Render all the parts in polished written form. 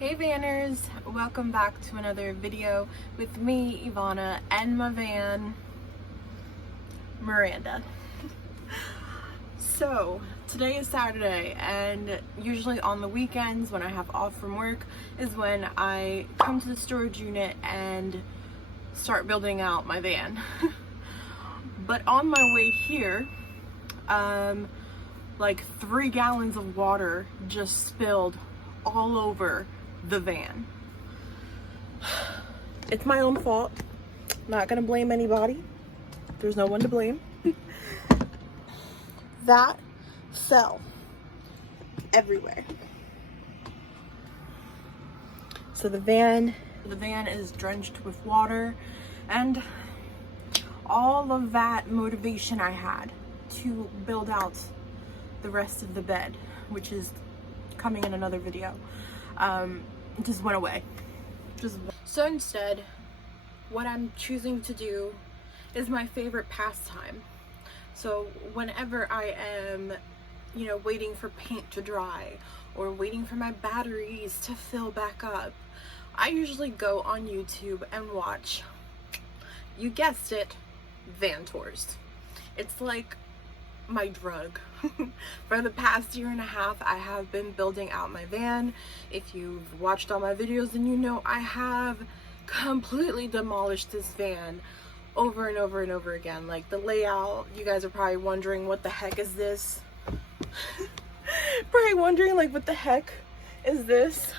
Hey Vanners, welcome back to another video with me, Ivanna, and my van, Miranda. So, today is Saturday, and usually on the weekends when I have off from work is when I come to the storage unit and start building out my van. But on my way here, like 3 gallons of water just spilled all over the van. It's my own fault. Not gonna blame anybody. There's no one to blame. That fell everywhere. So the van is drenched with water, and all of that motivation I had to build out the rest of the bed, which is coming in another video, just went away. So instead, what I'm choosing to do is my favorite pastime. So whenever I am, waiting for paint to dry or waiting for my batteries to fill back up, I usually go on YouTube and watch, you guessed it, van tours. It's like my drug. For the past 1.5 years, I have been building out my van. If you've watched all my videos, then you know I have completely demolished this van over and over and over again. Like the layout, you guys are probably wondering, what the heck is this? Probably wondering, like, what the heck is this?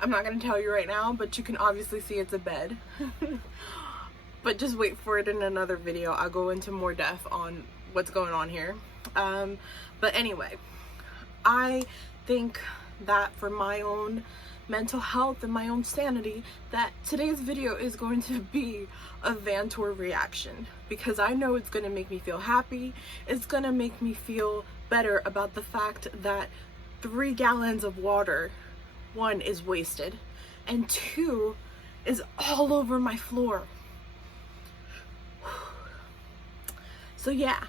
I'm not gonna tell you right now, but you can obviously see it's a bed. But just wait for it in another video. I'll go into more depth on what's going on here. But anyway, I think that for my own mental health and my own sanity, that today's video is going to be a van tour reaction, because I know it's going to make me feel happy. It's going to make me feel better about the fact that 3 gallons of water, 1, is wasted, and 2, is all over my floor. So yeah,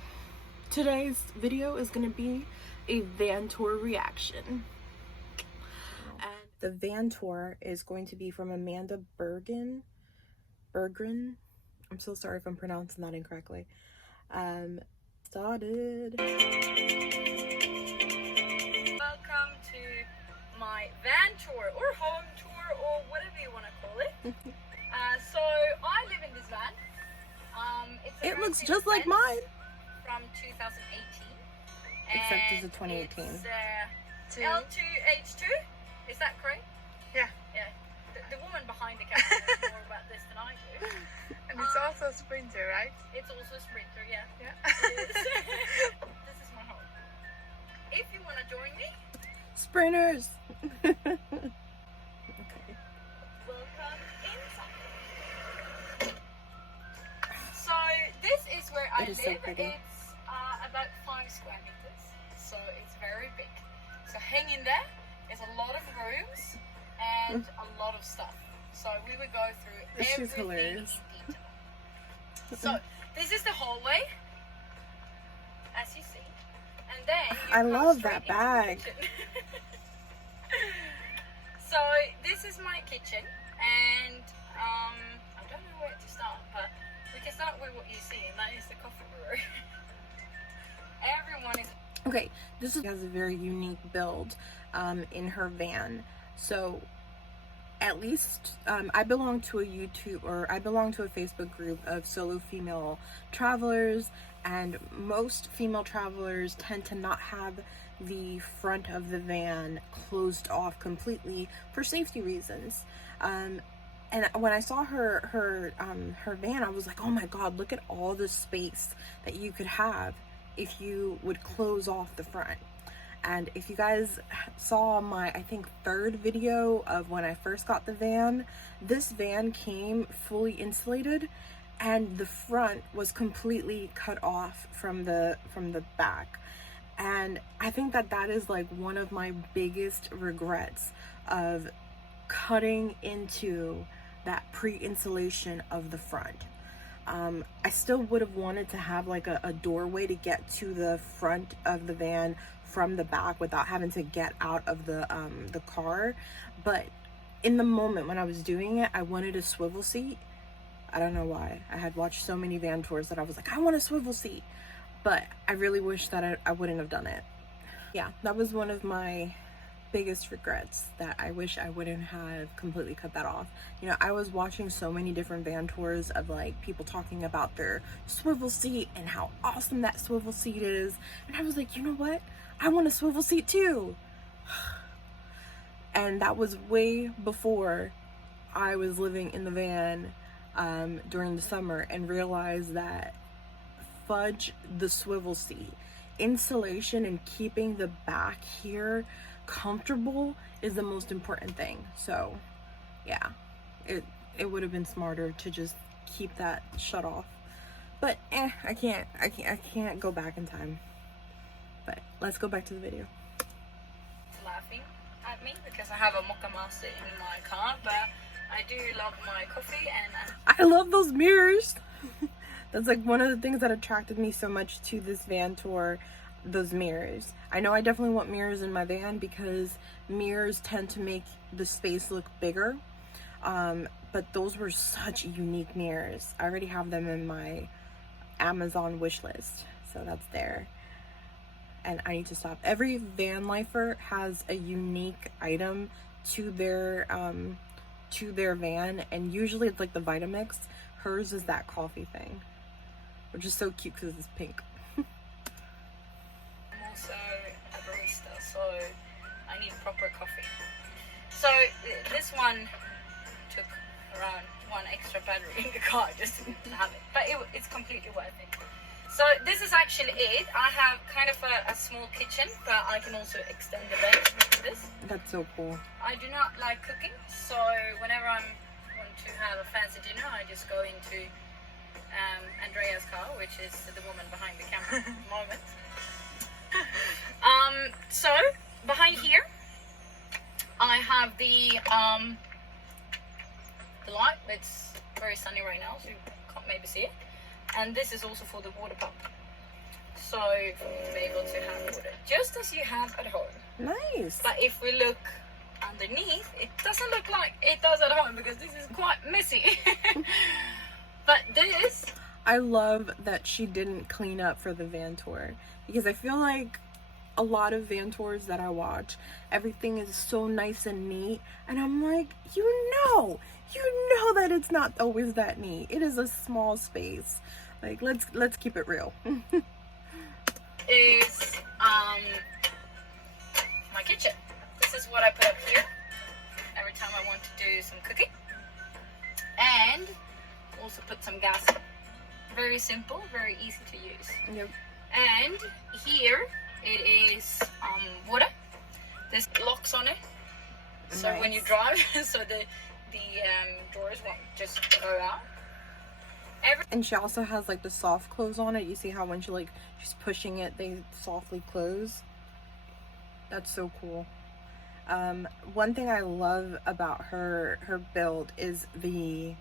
today's video is going to be a van tour reaction. And the van tour is going to be from Amanda Bergren. I'm so sorry if I'm pronouncing that incorrectly. Started. Welcome to my van tour or home tour or whatever you want to call it. So I live in this van. It looks just like mine. From 2018. Except it's a 2018. It's L2H2. Is that correct? Yeah. Yeah. The woman behind the camera knows more about this than I do. And it's also a Sprinter, right? It's also a Sprinter, yeah. Yeah. It is. This is my home. If you want to join me, Sprinters. Okay. welcome inside. So this is where I It is live. so pretty. It's about 5 square meters, so it's very big. So hanging there is a lot of rooms and a lot of stuff. So we will go through This is everything hilarious. in detail. So this is the hallway, as you see, and then you I come love straight that into the bag. kitchen. So this is my kitchen, and I don't know where to start, but we can start with what you see, and that is the coffee brewer. Everyone is Okay, this has a very unique build in her van. So at least I belong to a Facebook group of solo female travelers, and most female travelers tend to not have the front of the van closed off completely for safety reasons. And when I saw her van, I was like, oh my god, look at all the space that you could have if you would close off the front. And if you guys saw my, I think, 3rd video of when I first got the van, this van came fully insulated, and the front was completely cut off from the back. And I think that is like one of my biggest regrets of cutting into that pre-insulation of the front. I still would have wanted to have like a doorway to get to the front of the van from the back without having to get out of the car. But in the moment when I was doing it, I wanted a swivel seat. I don't know why. I had watched so many van tours that I was like, I want a swivel seat. But I really wish that I wouldn't have done it. Yeah, that was one of my biggest regrets, that I wish I wouldn't have completely cut that off. You know, I was watching so many different van tours of like people talking about their swivel seat and how awesome that swivel seat is. And I was like, you know what? I want a swivel seat too. And that was way before I was living in the van during the summer, and realized that fudge the swivel seat. Insulation and keeping the back here comfortable is the most important thing. So yeah, it would have been smarter to just keep that shut off. But I can't go back in time. But let's go back to the video. Laughing at me because I have a mocha master in my car, but I do love my coffee, and I love those mirrors. That's like one of the things that attracted me so much to this van tour, those mirrors. I know I definitely want mirrors in my van because mirrors tend to make the space look bigger. But those were such unique mirrors. I already have them in my Amazon wish list, so that's there. And I need to stop. Every van lifer has a unique item to their van, and usually it's like the Vitamix. Hers is that coffee thing, which is so cute because it's pink. I'm also a barista, so I need proper coffee. So this one took around one extra battery in the car just to have it, but it's completely worth it. So this is actually it. I have kind of a small kitchen, but I can also extend the bench with this. That's so cool. I do not like cooking, so whenever I want to have a fancy dinner, I just go into Andrea's car, which is the woman behind the camera at the moment. So behind here, I have the light. It's very sunny right now, so you can't maybe see it. And this is also for the water pump, so for you to be able to have water, just as you have at home. Nice. But if we look underneath, it doesn't look like it does at home because this is quite messy. But this, I love that she didn't clean up for the van tour, because I feel like a lot of van tours that I watch, everything is so nice and neat, and I'm like, you know that it's not always that neat. It is a small space. Like, let's keep it real. is my kitchen. This is what I put up here every time I want to do some cooking, and also put some gas. Very simple, very easy to use. Yep. And here it is water. There's locks on it, so Nice. when you drive, so the drawers won't just go out. And she also has like the soft close on it. You see how when she's pushing it, they softly close. That's so cool. One thing I love about her build is the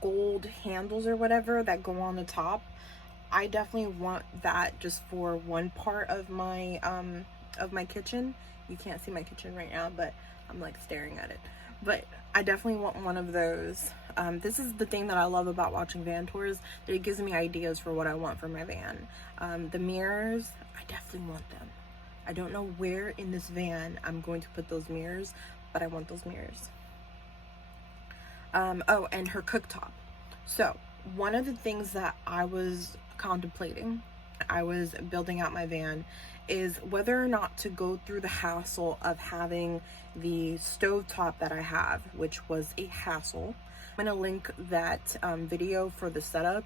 gold handles or whatever that go on the top. I definitely want that just for one part of my kitchen. You can't see my kitchen right now, but I'm like staring at it. But I definitely want one of those. This is the thing that I love about watching van tours, that it gives me ideas for what I want for my van. The mirrors, I definitely want them. I don't know where in this van I'm going to put those mirrors, but I want those mirrors. Oh, and her cooktop. So one of the things that I was contemplating, I was building out my van, is whether or not to go through the hassle of having the stovetop that I have, which was a hassle. I'm gonna link that video for the setup,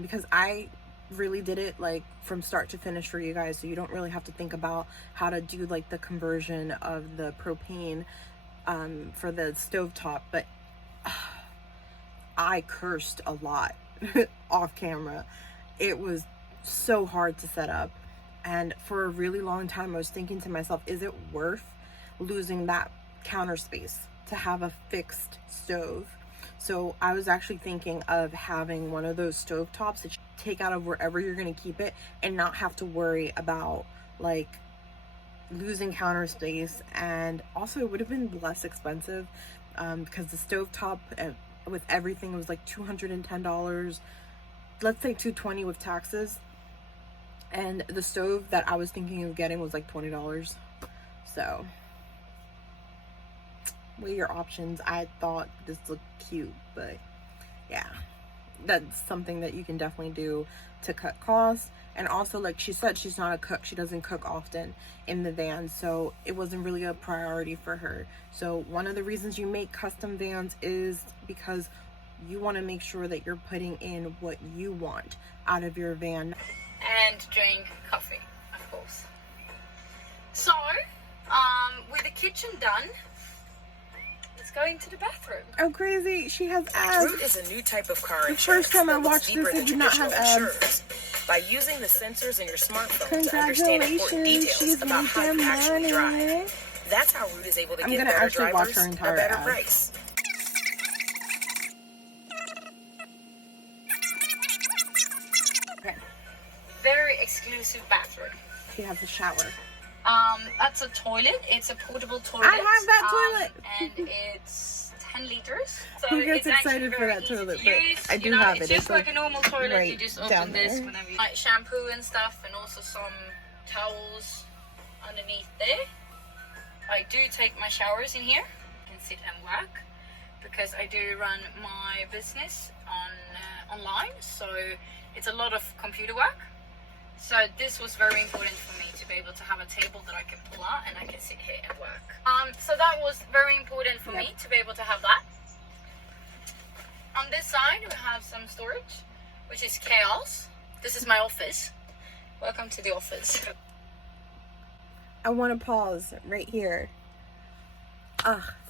because I really did it like from start to finish for you guys, so you don't really have to think about how to do like the conversion of the propane for the stovetop. But I cursed a lot off camera. It was so hard to set up, and for a really long time I was thinking to myself, is it worth losing that counter space to have a fixed stove? So I was actually thinking of having one of those stove tops that take out of wherever you're going to keep it and not have to worry about like losing counter space. And also it would have been less expensive because the stovetop with everything was like $210, let's say $220 with taxes, and the stove that I was thinking of getting was like $20. So weigh your options. I thought this looked cute, but yeah, that's something that you can definitely do to cut costs. And also, like she said, she's not a cook. She doesn't cook often in the van, so it wasn't really a priority for her. So one of the reasons you make custom vans is because you want to make sure that you're putting in what you want out of your van. And drink coffee, of course. So, with the kitchen done, let's go into the bathroom. Oh, crazy. She has abs. Root is a new type of car The insurance first time I that looks watched deeper this, I than did not have traditional abs. insurers. By using the sensors in your smartphone to understand important details She's about how you actually drive. money. That's how Root is able to I'm get gonna better actually watch drivers her a entire better ad. price. Okay. Very exclusive bathroom. She has a shower. That's a toilet. It's a portable toilet. I have that toilet. And it's 10 liters. So Who gets it's actually excited for very that easy toilet? to But use. I do You know, have it's it. just It's like like a normal toilet. right You just down open this there. whenever you like shampoo and stuff, and also some towels underneath there. I do take my showers in here. I can sit and work because I do run my business on online, so it's a lot of computer work. So this was very important for me to be able to have a table that I can pull out and I can sit here and work. So that was very important for me to be able to have that. On this side we have some storage, which is chaos. This is my office. Welcome to the office. I want to pause right here.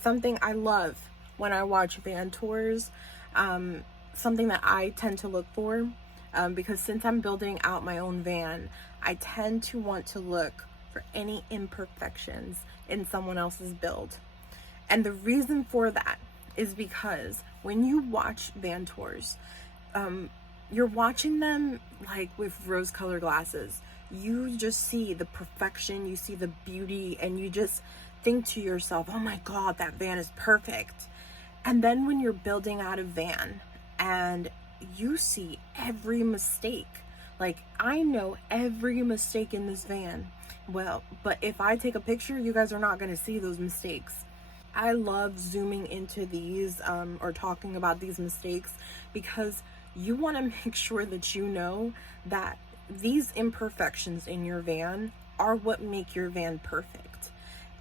Something I love when I watch van tours, something that I tend to look for, because since I'm building out my own van, I tend to want to look for any imperfections in someone else's build. And the reason for that is because when you watch van tours, you're watching them like with rose-colored glasses. You just see the perfection, you see the beauty, and you just think to yourself, oh my God, that van is perfect. And then when you're building out a van and you see every mistake, like I know every mistake in this van, well, but if I take a picture, you guys are not going to see those mistakes. I love zooming into these or talking about these mistakes because you want to make sure that you know that these imperfections in your van are what make your van perfect.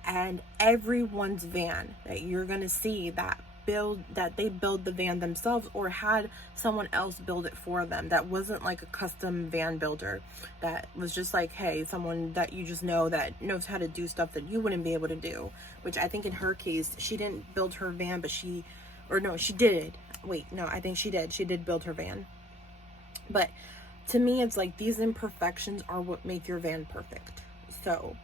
And everyone's van that you're going to see that they build the van themselves or had someone else build it for them, that wasn't like a custom van builder, that was just like, hey, someone that you just know that knows how to do stuff that you wouldn't be able to do. Which I think in her case, she didn't build her van, but she did. Wait, no, I think she did build her van. But to me, it's like these imperfections are what make your van perfect. So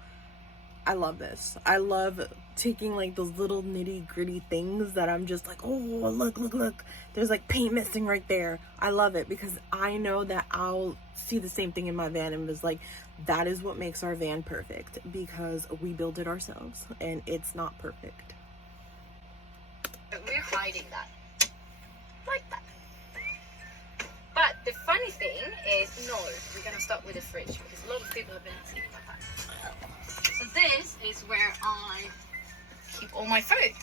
I love this. I love taking like those little nitty gritty things that I'm just like, oh, look, there's like paint missing right there. I love it because I know that I'll see the same thing in my van and was like, that is what makes our van perfect because we build it ourselves and it's not perfect. We're hiding that. Like that. But the funny thing is, no, we're going to start with the fridge because a lot of people have been asking about that. So this is where I keep all my food.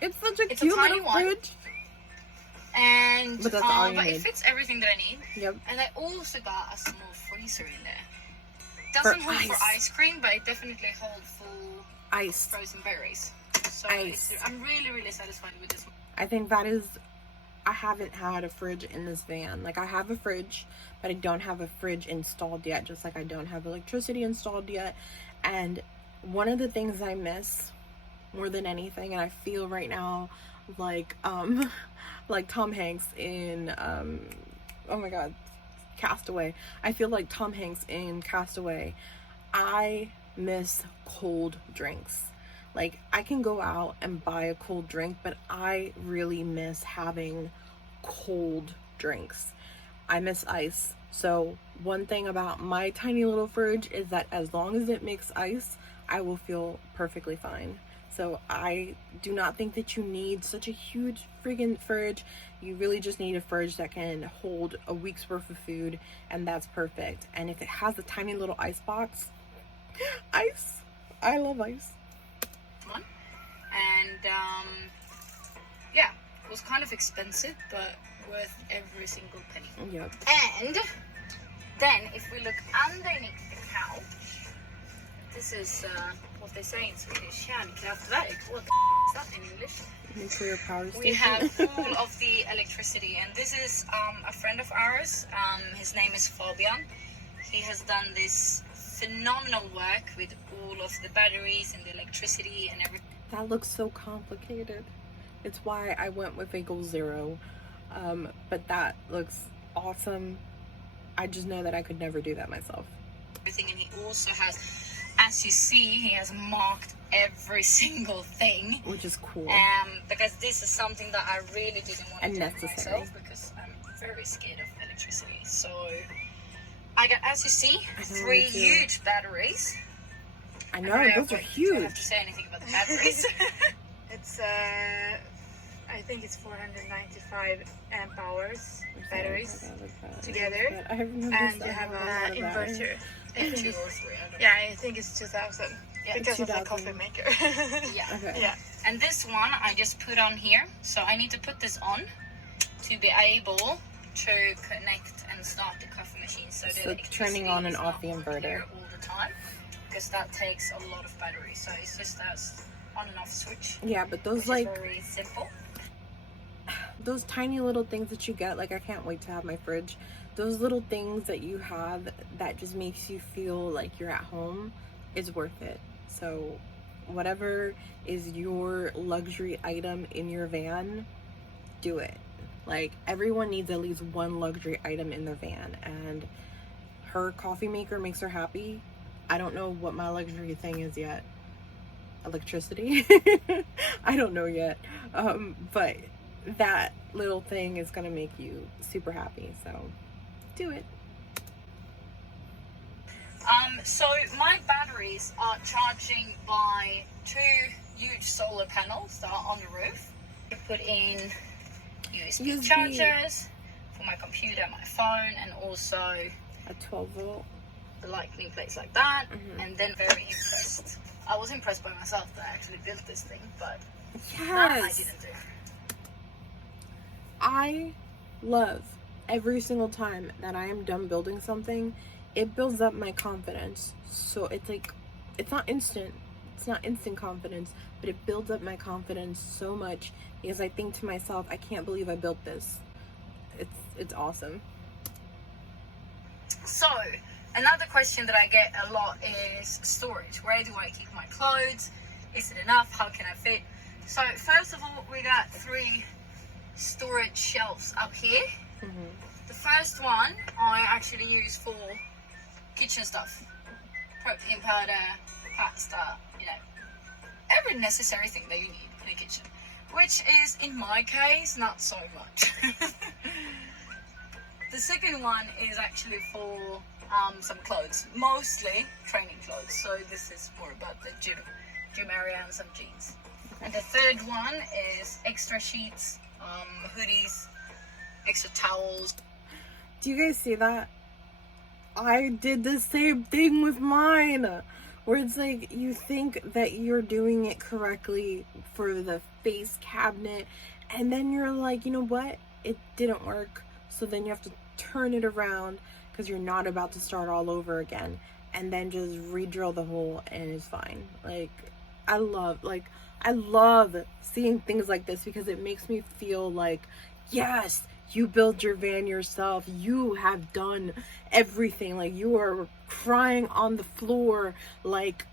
It's such a It's cute a tiny little one. fridge. And But that's all you but need. it fits everything that I need. Yep. And I also got a small freezer in there. For Doesn't hold for ice. ice cream, but it definitely holds for Ice. frozen berries. So Ice. I'm really satisfied with this one. I think that is, I haven't had a fridge in this van. Like I have a fridge, but I don't have a fridge installed yet, just like I don't have electricity installed yet. And one of the things I miss more than anything, and I feel right now like Tom Hanks in oh my God, Castaway. I feel like Tom Hanks in Castaway. I miss cold drinks. Like I can go out and buy a cold drink, but I really miss having cold drinks. I miss ice. So one thing about my tiny little fridge is that as long as it makes ice, I will feel perfectly fine. So I do not think that you need such a huge friggin' fridge. You really just need a fridge that can hold a week's worth of food, and that's perfect. And if it has a tiny little ice box, ice. I love ice. And yeah, it was kind of expensive, but worth every single penny. Yep. And then if we look underneath the couch, this is what they say in Swedish, kärnkraftverk. What the is that in English? Nuclear power station. We have all of the electricity, and this is a friend of ours. His name is Fabian. He has done this phenomenal work with all of the batteries and the electricity and everything. That looks so complicated. It's why I went with a Goal Zero. But that looks awesome. I just know that I could never do that myself. And he also has, as you see, he has marked every single thing, which is cool. Because this is something that I really didn't want to do necessary myself, because I'm very scared of electricity. So I got, as you see, 3 huge batteries. I know, those are huge. I don't have to say anything about the batteries. It's I think it's 495 amp hours batteries together, and you have an inverter. I think I think it's 2000 because of the coffee maker. Yeah. Okay. Yeah. And this one I just put on here, so I need to put this on to be able to connect and start the coffee machine. So turning on and off the inverter all the time, because that takes a lot of battery. So it's just as on and off switch. Yeah, but those like very simple. Those tiny little things that you get, like I can't wait to have my fridge. Those little things that you have that just makes you feel like you're at home is worth it. So whatever is your luxury item in your van, do it. Like, everyone needs at least one luxury item in their van, and her coffee maker makes her happy. I don't know what my luxury thing is yet. Electricity. I don't know yet. But that little thing is gonna make you super happy, so do it. So my batteries are charging by 2 huge solar panels that are on the roof. I put in USB chargers for my computer, my phone, and also a 12 volt. The lightning plates like that. And then very impressed. I was impressed by myself that I actually built this thing, but that I didn't do. I love every single time that I am done building something, it builds up my confidence. So it's like, it's not instant confidence, but it builds up my confidence so much, because I think to myself, I can't believe I built this. It's awesome. So another question that I get a lot is storage. Where do I keep my clothes? Is it enough? How can I fit? So first of all, we got 3 storage shelves up here. The first one I actually use for kitchen stuff, protein powder, pasta, every necessary thing that you need in a kitchen, which is in my case not so much. The second one is actually for some clothes, mostly training clothes. So this is more about the gym area and some jeans. And the third one is extra sheets, hoodies, extra towels. Do you guys see that? I did the same thing with mine, where it's like you think that you're doing it correctly for the face cabinet, and then you're like, you know what? It didn't work. So then you have to turn it around because you're not about to start all over again, and then just re-drill the hole and it's fine. Like, I love seeing things like this, because it makes me feel like, yes, you built your van yourself. You have done everything. Like, you are crying on the floor, like,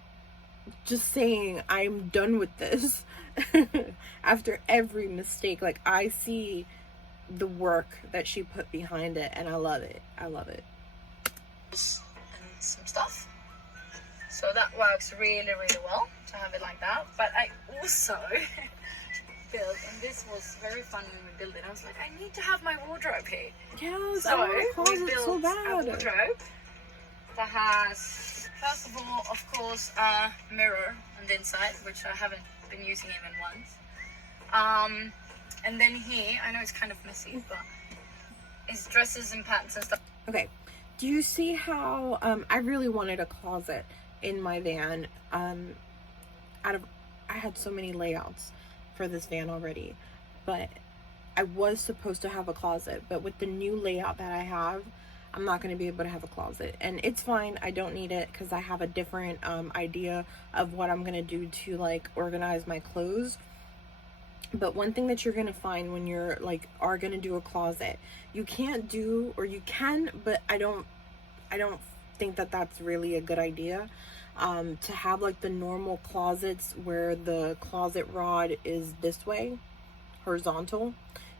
just saying, I'm done with this. After every mistake, like, I see the work that she put behind it, and I love it. I love it. And some stuff. So that works really, really well to have it like that. But I also built, and this was very fun when we built it. I was like, I need to have my wardrobe here. Yes, So I want a closet we built so a bad. wardrobe that has, first of all, of course, a mirror on the inside, which I haven't been using even once. And then here, I know it's kind of messy, but it's dresses and pants and stuff. Okay, do you see how I really wanted a closet in my van? I had so many layouts for this van already, but I was supposed to have a closet, but with the new layout that I have, I'm not going to be able to have a closet, and it's fine. I don't need it because I have a different idea of what I'm going to do to like organize my clothes. But one thing that you're going to find when you're like are going to do a closet, you can't do, or you can, but I don't think that that's really a good idea. To have like the normal closets where the closet rod is this way, horizontal,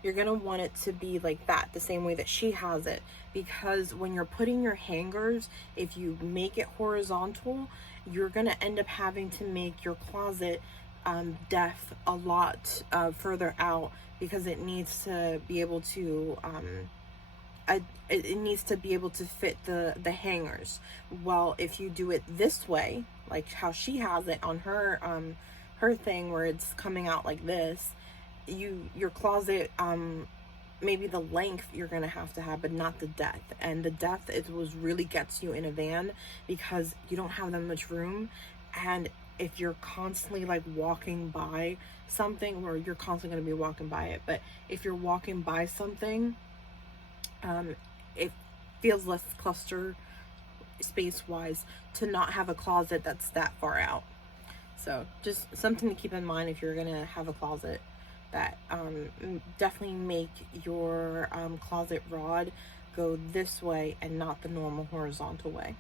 you're gonna want it to be like that, the same way that she has it, because when you're putting your hangers, if you make it horizontal, you're gonna end up having to make your closet depth a lot further out, because it needs to be able to it needs to be able to fit the hangers. Well, if you do it this way, like how she has it on her her thing, where it's coming out like this, your closet, maybe the length you're gonna have to have, but not the depth. And the depth is what really gets you in a van, because you don't have that much room. And if you're constantly like walking by something, or you're constantly gonna be walking by it, but if you're walking by something, it feels less cluster space wise to not have a closet that's that far out. So just something to keep in mind if you're gonna have a closet, that definitely make your closet rod go this way and not the normal horizontal way.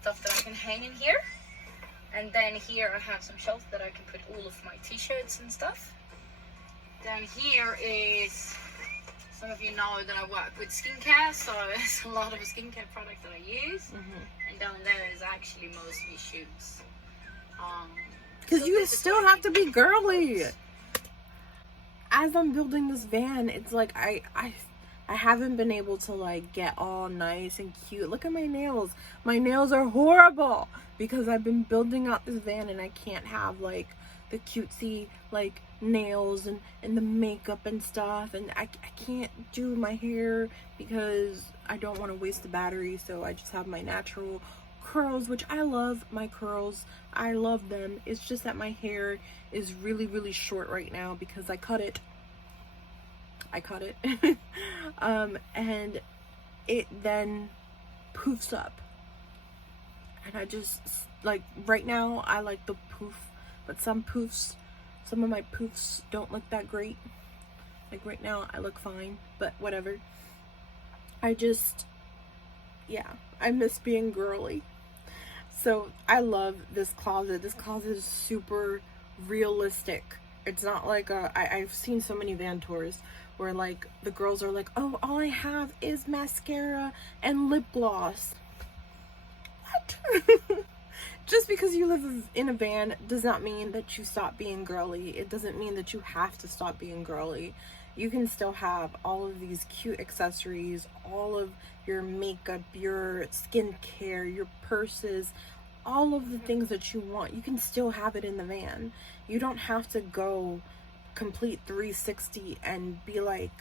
Stuff that I can hang in here, and then here I have some shelves that I can put all of my t-shirts and stuff. Then here is, some of you know that I work with skincare, so there's a lot of skincare products that I use. And down there is actually mostly shoes. Because so you still have to be girly. As I'm building this van, it's like I haven't been able to like get all nice and cute. Look at my nails. My nails are horrible because I've been building out this van, and I can't have like the cutesy like nails and the makeup and stuff, and I can't do my hair because I don't want to waste the battery, so I just have my natural curls, which I love. My curls, I love them. It's just that my hair is really short right now because I cut it and it then poofs up, and I just like, right now I like the poof, but some of my poofs don't look that great. Like right now I look fine, but whatever. I miss being girly. So I love this closet. This closet is super realistic. It's not like I've seen so many van tours where like the girls are like, oh, all I have is mascara and lip gloss. What? Just because you live in a van does not mean that you stop being girly. It doesn't mean that you have to stop being girly. You can still have all of these cute accessories, all of your makeup, your skincare, your purses, all of the things that you want. You can still have it in the van. You don't have to go complete 360 and be like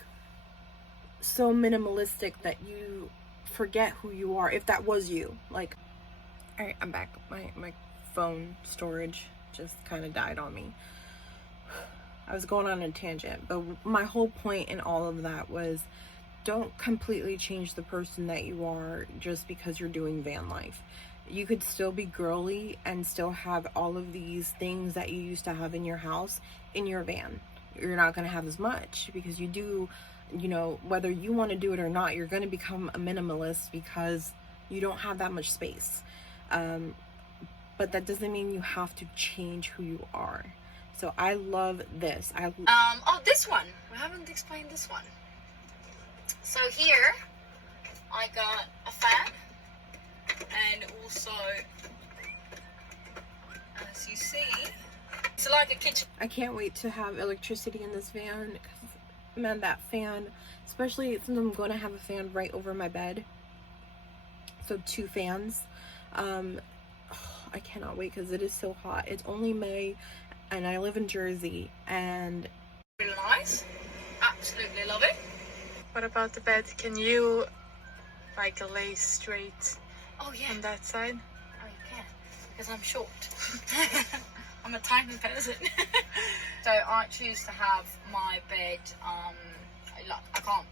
so minimalistic that you forget who you are, if that was you. Like, all right, I'm back. My phone storage just kind of died on me. I was going on a tangent, but my whole point in all of that was, don't completely change the person that you are just because you're doing van life. You could still be girly and still have all of these things that you used to have in your house in your van. You're not going to have as much because you do, you know, whether you want to do it or not, you're going to become a minimalist because you don't have that much space. But that doesn't mean you have to change who you are. So I love this. Oh, this one. I haven't explained this one. So here, I got a fan, and also, as you see, It's like a kitchen. I can't wait to have electricity in this van, because, man, that fan, especially since I'm going to have a fan right over my bed, so 2 fans. I cannot wait because it is so hot. It's only May and I live in Jersey, and Really nice. Absolutely love it. What about the bed? Can you like lay straight Oh yeah. on that side? Oh, you can, because I'm short. I'm a tiny person. So I choose to have my bed, I can't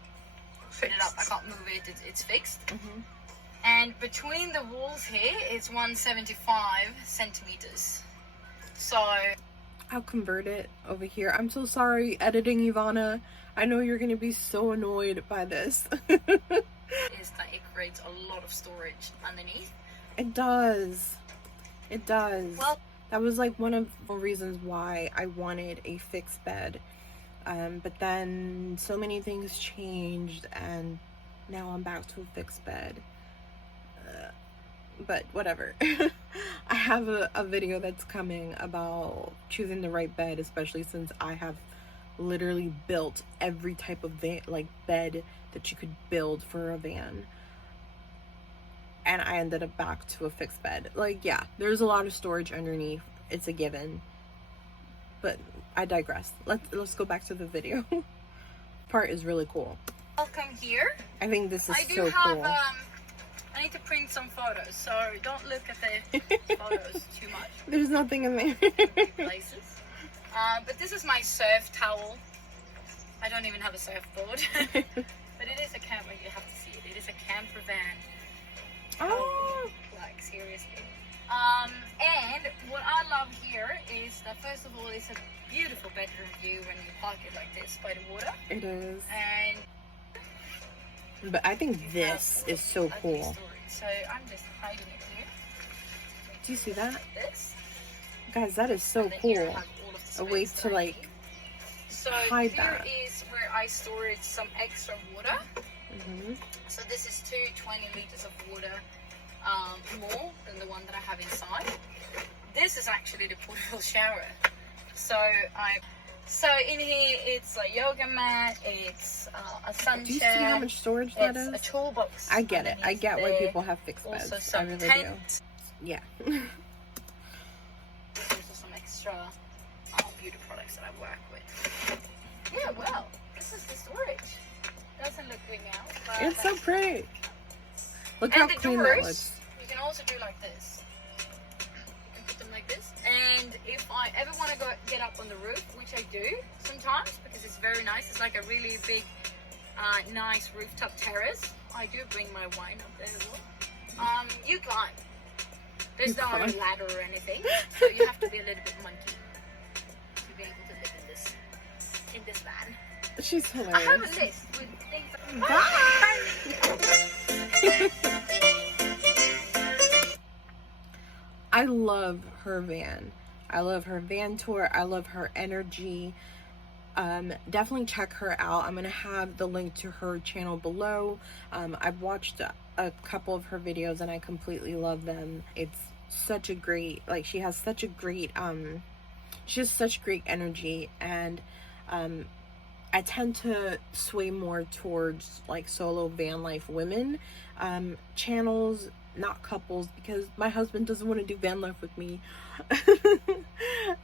fit it up, I can't move it, it's fixed. And between the walls here, it's 175 centimeters. So I'll convert it over here. I'm so sorry, editing Ivanna. I know you're gonna be so annoyed by this. is that it creates a lot of storage underneath. It does. It does. Well, that was like one of the reasons why I wanted a fixed bed. But then so many things changed and now I'm back to a fixed bed. But whatever. I have a video that's coming about choosing the right bed, especially since I have literally built every type of bed that you could build for a van. And I ended up back to a fixed bed. Like, yeah, there's a lot of storage underneath. It's a given. But I digress. Let's go back to the video. Part is really cool. welcome here. I think this is I do so have, cool. I need to print some photos, so don't look at the photos too much. There's nothing in there. Places. But this is my surf towel. I don't even have a surfboard. But it is a camper, you have to see it. It is a camper van. Oh. Like, seriously. And what I love here is that, first of all, it's a beautiful bedroom view when you park it like this by the water. It is. And But I think this is so cool. So I'm just hiding it here. Do you see that? Like this. Guys, that is so And then here I cool. have all of the A way space to that I like need. So hide here that. is where I stored some extra water. Mhm. So this is 20 liters of water, more than the one that I have inside. This is actually the portable shower. So in here it's a yoga mat, it's a sun Do you see chair, how much storage that it's is? a toolbox. I get it. I underneath get why there. people have fixed beds. Also I some really do. tent. Yeah. Also some extra beauty products that I work with. Yeah, well, this is the storage. Doesn't look big now, but It's so pretty. Look and how the clean that doors, looks. you can also do like this. You can put them like this. And if I ever want to go get up on the roof, which I do sometimes because it's very nice, it's like a really big, nice rooftop terrace. I do bring my wine up there as well. You climb. There's You no climb. ladder or anything, so you have to be a little bit monkey to be able to live in this van. She's I have hilarious. a list with things. I love her van. I love her van tour. I love her energy. Definitely check her out. I'm gonna have the link to her channel below. I've watched a couple of her videos and I completely love them. It's such a great, like, she has such a great she has such great energy, and I tend to sway more towards like solo van life women channels, not couples, because my husband doesn't want to do van life with me.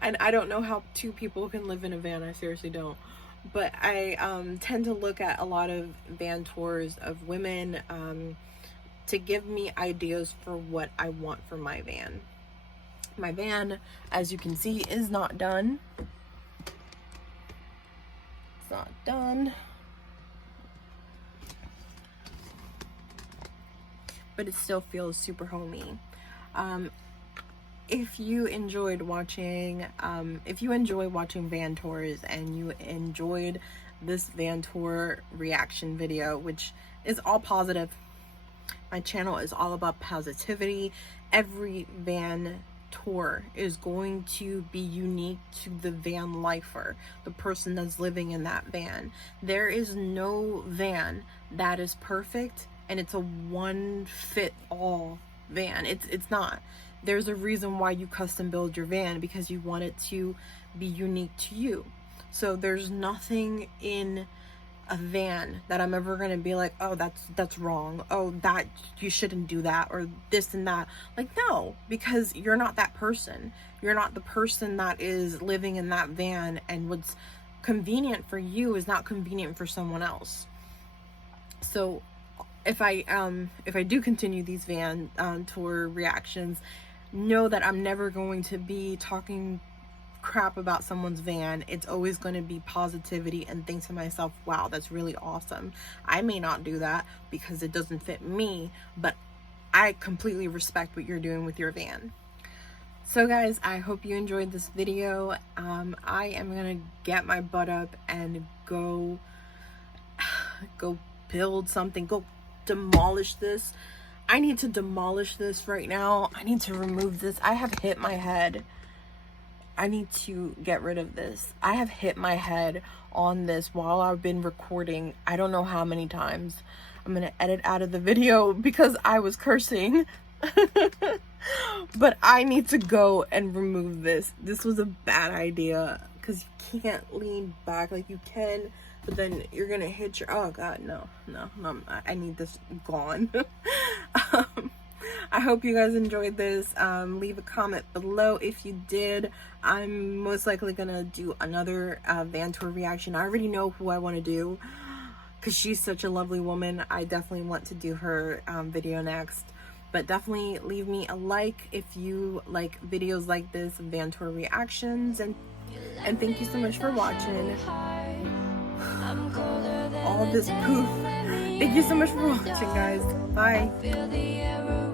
And I don't know how 2 people can live in a van. I seriously don't. But I tend to look at a lot of van tours of women to give me ideas for what I want for my van. My van, as you can see, is not done. It's not done. But it still feels super homey. If you enjoyed watching, if you enjoy watching van tours and you enjoyed this van tour reaction video, which is all positive, my channel is all about positivity. Every van tour is going to be unique to the van lifer, the person that's living in that van. There is no van that is perfect and it's a one fit all van. It's not. there's a reason why you custom build your van, because you want it to be unique to you. So there's nothing in a van that I'm ever gonna be like, oh, that's wrong, oh, that you shouldn't do that, or this and that. Like, no, because you're not that person. You're not the person that is living in that van, and what's convenient for you is not convenient for someone else. So if I do continue these van tour reactions, know that I'm never going to be talking crap about someone's van. It's always going to be positivity and think to myself, wow, that's really awesome. I may not do that because it doesn't fit me, but I completely respect what you're doing with your van. So guys, I hope you enjoyed this video. I am gonna get my butt up and go build something, go demolish this. I need to demolish this right now. I need to remove this. I have hit my head. I need to get rid of this. I have hit my head on this while I've been recording. I don't know how many times. I'm gonna edit out of the video because I was cursing. But I need to go and remove this. This was a bad idea because you can't lean back like you can, but then you're gonna hit your, oh god, no, I need this gone. I hope you guys enjoyed this. Leave a comment below if you did. I'm most likely gonna do another van tour reaction. I already know who I want to do because she's such a lovely woman. I definitely want to do her video next. But definitely leave me a like if you like videos like this, van tour reactions, and thank you so much for watching. All of this poof. Thank you so much for watching, guys. Bye.